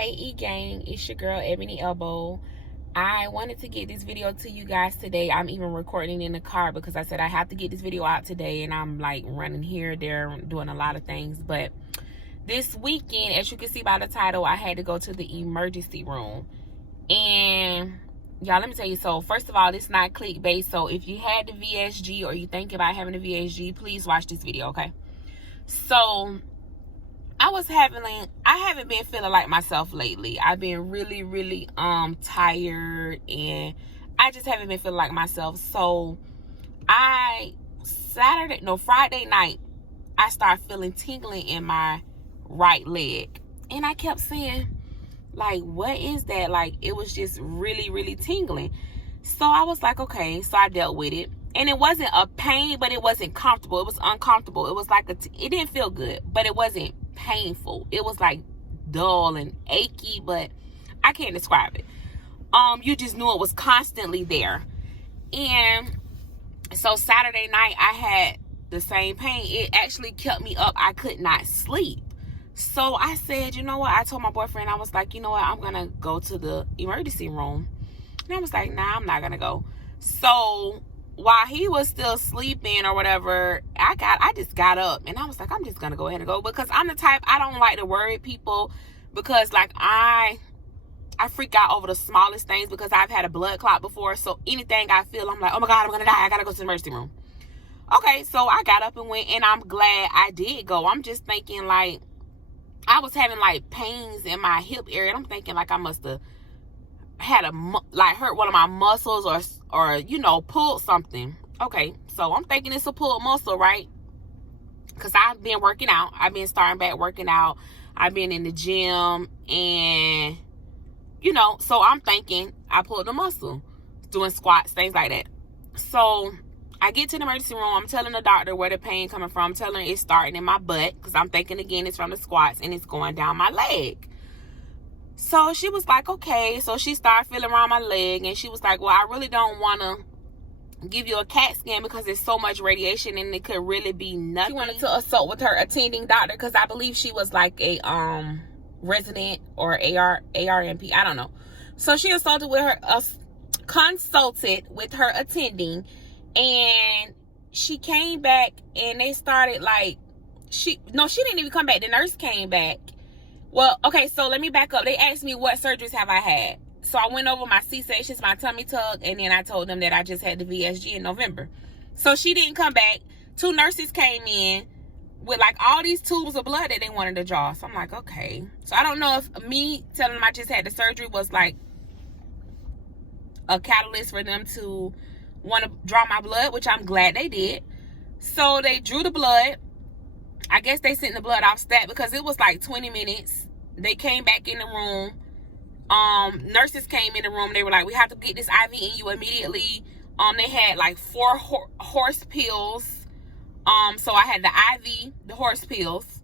Hey E-Gang, it's your girl Eboni Ebo. I wanted to get this video to you guys today. I'm even recording in the car because I said I have to get this video out today, and I'm like running here, there, doing a lot of things. But this weekend, as you can see by the title, I had to go to the emergency room. And y'all, let me tell you, so first of all, it's not clickbait. So if you had the VSG or you think about having the VSG, please watch this video, okay? So I haven't been feeling like myself lately. I've been really tired, and I just haven't been feeling like myself. So Friday night, I started feeling tingling in my right leg. And I kept saying, like, what is that? Like, it was just really tingling. So I was like, okay. So I dealt with it. And it wasn't a pain, but it wasn't comfortable. It was uncomfortable. It was like it didn't feel good, but it wasn't painful. It was like dull and achy, but I can't describe it. You just knew it was constantly there. And so Saturday night, I had the same pain. It actually kept me up. I could not sleep. So I said, you know what? I told my boyfriend, I was like, you know what? I'm going to go to the emergency room. And I was like, nah, I'm not going to go. So while he was still sleeping or whatever, I just got up and I was like, I'm just going to go ahead and go, because I'm the type, I don't like to worry people, because like I freak out over the smallest things, because I've had a blood clot before. So anything I feel, I'm like, oh my God, I'm going to die. I got to go to the emergency room. Okay. So I got up and went, and I'm glad I did go. I'm just thinking, like, I was having like pains in my hip area. And I'm thinking like I must have had hurt one of my muscles or you know, pulled something. Okay, so I'm thinking it's a pulled muscle, right? Because I've been working out. I've been starting back working out. I've been in the gym, and you know, so I'm thinking I pulled the muscle doing squats, things like that. So I get to the emergency room. I'm telling the doctor where the pain coming from. I'm telling her it's starting in my butt, because I'm thinking again it's from the squats, and it's going down my leg. So she was like, okay. So she started feeling around my leg, and she was like, well, I really don't want to give you a CAT scan because there's so much radiation and it could really be nothing. She wanted to consult with her attending doctor, because I believe she was like a resident or ARNP, I don't know. So she consulted with her attending, and she came back, and they started like, she didn't even come back. The nurse came back. Well, okay, so let me back up. They asked me what surgeries have I had. So I went over my C-sections, my tummy tuck, and then I told them that I just had the VSG in November. So she didn't come back. 2 nurses came in with like all these tubes of blood that they wanted to draw. So I'm like, okay. So I don't know if me telling them I just had the surgery was like a catalyst for them to want to draw my blood, which I'm glad they did. So they drew the blood. I guess they sent the blood off stat, because it was like 20 minutes. They came back in the room. Nurses came in the room. They were like, we have to get this IV in you immediately. They had like 4 horse pills. So I had the IV, the horse pills.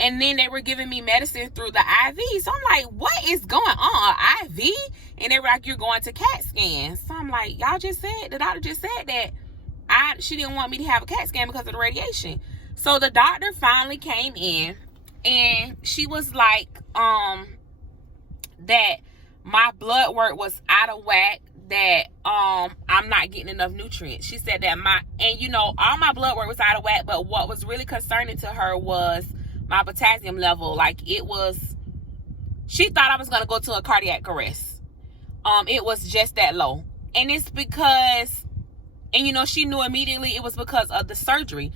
And then they were giving me medicine through the IV. So I'm like, what is going on? IV? And they were like, you're going to CAT scan. So I'm like, the doctor just said that she didn't want me to have a CAT scan because of the radiation. So the doctor finally came in, and she was like, that my blood work was out of whack, that I'm not getting enough nutrients. She said that all my blood work was out of whack, but what was really concerning to her was my potassium level. Like, she thought I was going to go to a cardiac arrest. It was just that low. And it's because, she knew immediately it was because of the surgery.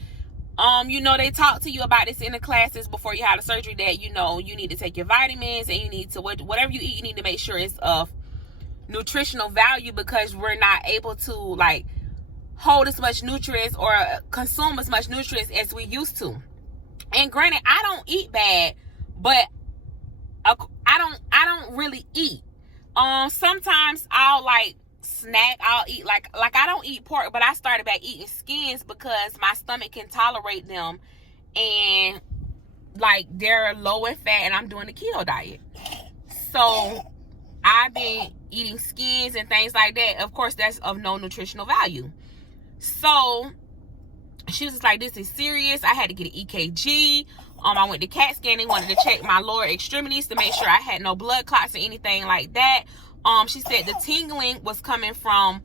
They talk to you about this in the classes before you have the surgery, that, you need to take your vitamins, and you need to, whatever you eat, you need to make sure it's of nutritional value, because we're not able to like hold as much nutrients or consume as much nutrients as we used to. And granted, I don't eat bad, but I don't really eat. Sometimes I'll like snack. I'll eat like I don't eat pork, but I started back eating skins because my stomach can tolerate them, and like they're low in fat, and I'm doing the keto diet. So I've been eating skins and things like that. Of course, that's of no nutritional value. So she was just like, this is serious. I had to get an EKG. I went to CAT scan. They wanted to check my lower extremities to make sure I had no blood clots or anything like that. She said the tingling was coming from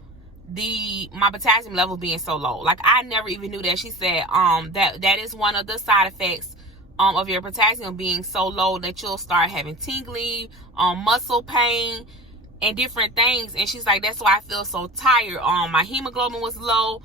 my potassium level being so low. Like, I never even knew that. She said that is one of the side effects of your potassium being so low, that you'll start having tingling, muscle pain, and different things. And she's like, that's why I feel so tired. My hemoglobin was low.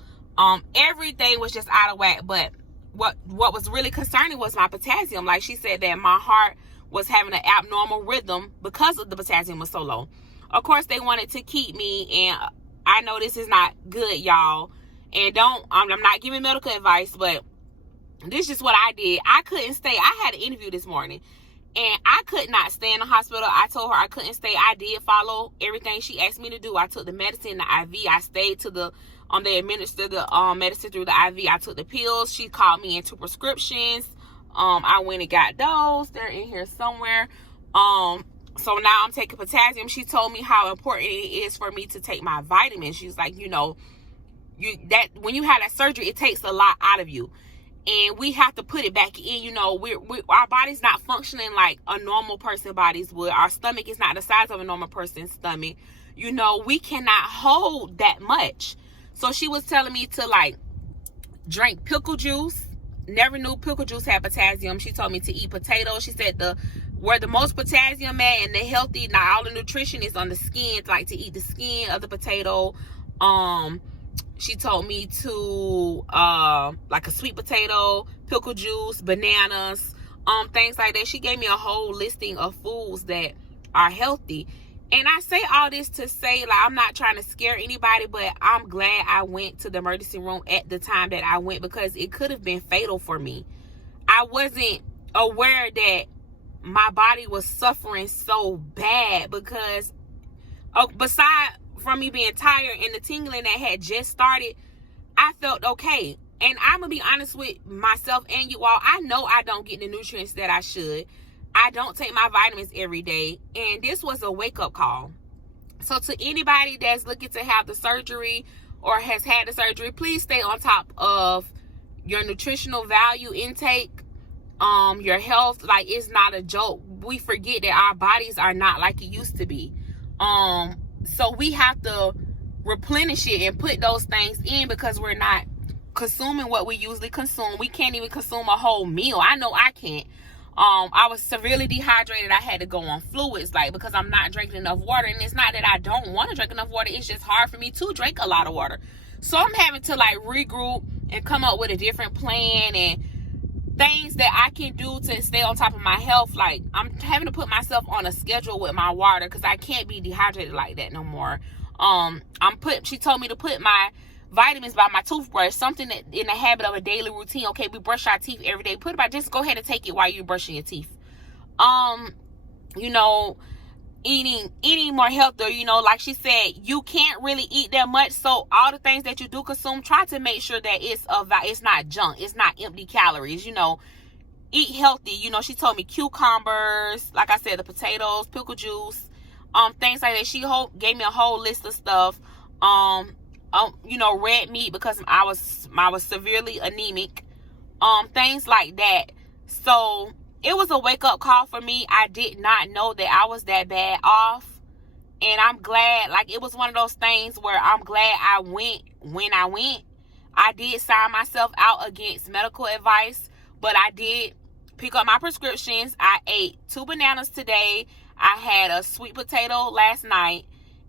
Everything was just out of whack. But what was really concerning was my potassium. Like, she said that my heart was having an abnormal rhythm because of the potassium was so low. Of course, they wanted to keep me, and I know this is not good, y'all. And I'm not giving medical advice, but this is just what I did. I couldn't stay. I had an interview this morning, and I could not stay in the hospital. I told her I couldn't stay. I did follow everything she asked me to do. I took the medicine, the IV. I stayed to they administered the medicine through the IV. I took the pills. She called me in 2 prescriptions. I went and got those. They're in here somewhere. So now I'm taking potassium. She told me how important it is for me to take my vitamins. She's like, that when you have that surgery, it takes a lot out of you, and we have to put it back in. Our body's not functioning like a normal person's bodies would. Our stomach is not the size of a normal person's stomach. We cannot hold that much. So she was telling me to drink pickle juice. Never knew pickle juice had potassium. She told me to eat potatoes. She said where the most potassium at and the healthy, not all the nutrition is on the skin, like to eat the skin of the potato. She told me to like a sweet potato, pickle juice, bananas, things like that. She gave me a whole listing of foods that are healthy. And I say all this to say, I'm not trying to scare anybody, but I'm glad I went to the emergency room at the time that I went, because it could have been fatal for me. I wasn't aware that my body was suffering so bad, because beside from me being tired and the tingling that had just started, I felt okay. And I'm going to be honest with myself and you all. I know I don't get the nutrients that I should. I don't take my vitamins every day. And this was a wake-up call. So to anybody that's looking to have the surgery or has had the surgery, please stay on top of your nutritional value intake, your health. Like, it's not a joke. We forget that our bodies are not like it used to be. So we have to replenish it and put those things in, because we're not consuming what we usually consume. We can't even consume a whole meal. I know I can't. I was severely dehydrated. I had to go on fluids, because I'm not drinking enough water. And it's not that I don't want to drink enough water. It's just hard for me to drink a lot of water. So I'm having to regroup and come up with a different plan and things that I can do to stay on top of my health. I'm having to put myself on a schedule with my water, because I can't be dehydrated like that no more. She told me to put my vitamins by my toothbrush, something that in the habit of a daily routine. Okay, we brush our teeth every day. Just go ahead and take it while you're brushing your teeth. Eating more healthier, like she said, you can't really eat that much. So all the things that you do consume, try to make sure that it's not junk. It's not empty calories, eat healthy. She told me cucumbers, like I said, the potatoes, pickle juice, things like that. She gave me a whole list of stuff. Red meat, because I was severely anemic, things like that. So it was a wake-up call for me. I did not know that I was that bad off, and I'm glad. It was one of those things where I'm glad I went when I went. I did sign myself out against medical advice, but I did pick up my prescriptions. I ate 2 bananas today. I had a sweet potato last night.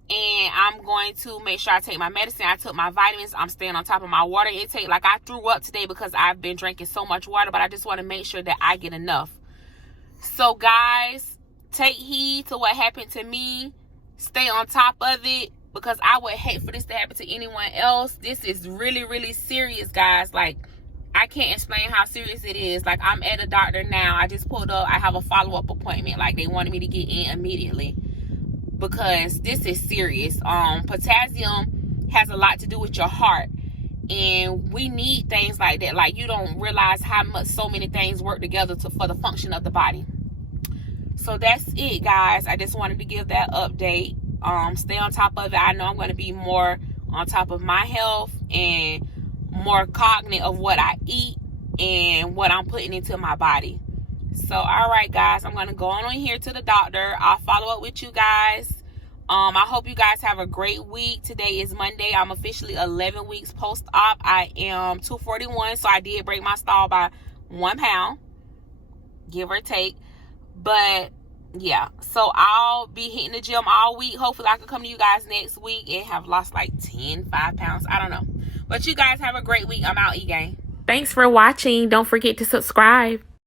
And I'm going to make sure I take my medicine. I took my vitamins. I'm staying on top of my water intake. I threw up today because I've been drinking so much water, but I just want to make sure that I get enough. So guys, take heed to what happened to me. Stay on top of it, because I would hate for this to happen to anyone else. This is really, really serious, guys. I can't explain how serious it is. I'm at a doctor now. I just pulled up. I have a follow-up appointment. They wanted me to get in immediately, because this is serious. Potassium has a lot to do with your heart, and we need things like that. You don't realize how much so many things work together for the function of the body. So that's it, guys. I just wanted to give that update. Stay on top of it. I know I'm going to be more on top of my health and more cognizant of what I eat and what I'm putting into my body. So, all right, guys, I'm going to go on here to the doctor. I'll follow up with you guys. I hope you guys have a great week. Today is Monday. I'm officially 11 weeks post-op. I am 241, so I did break my stall by 1 pound, give or take. But yeah, so I'll be hitting the gym all week. Hopefully I can come to you guys next week and have lost like 5 pounds. I don't know. But you guys have a great week. I'm out, E-Gang. Thanks for watching. Don't forget to subscribe.